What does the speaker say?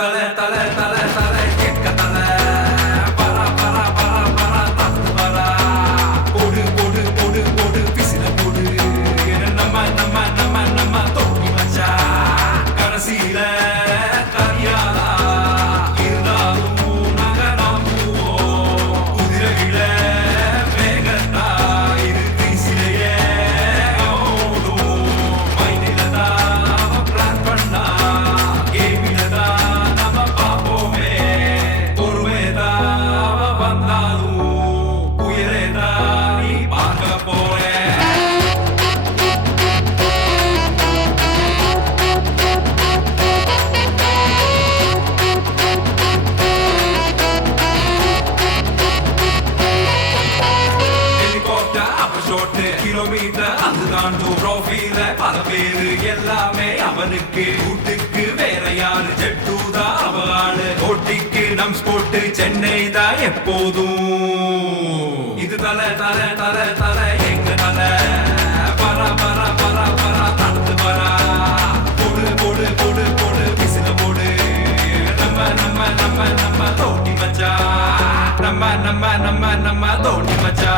தலை தலை தலை தலை கேட்க தலை பரா பரா பரா பரா தத்து பரா போடு போடு போடு போடு பிசில போடு நம்ம நம்ம நம்ம நம்ம தொட்டி மச்சா கடைசியில கரியாதா இருந்தாலும் நாங்க நம்புவோம் குதிரையில வேகத்தா இரு கிசிலையே ஓடும் மைனில தான் பிளான் பண்ணா கேமில தான் நம்ம பார்ப்போமே பொறுமைதான் வந்தாலும் உயிரைதான் நீ பார்க்க போறேன் ஹெலிகாப்டர் அப்ப ஷோட்டு கிலோமீட்டர் அது தாண்டும் ட்ரோஃபில பல பேரு எல்லாமே அவனுக்கு கூட்டுக்கு வேற யாரு ஜெட்டூதா அவளு ஓட்டிக்கு நம் ஸ்போர்ட் சென்னை தான் எப்போதும் இது தலை தலை தலை தலை எங்க தலை பரா பரா பரா பரா தடுத்து வரா போடு போடு போடு போடு பிசில போடு நம்ம நம்ம நம்ம நம்ம தோட்டி மச்சா நம்ம நம்ம நம்ம நம்ம தோட்டி மச்சா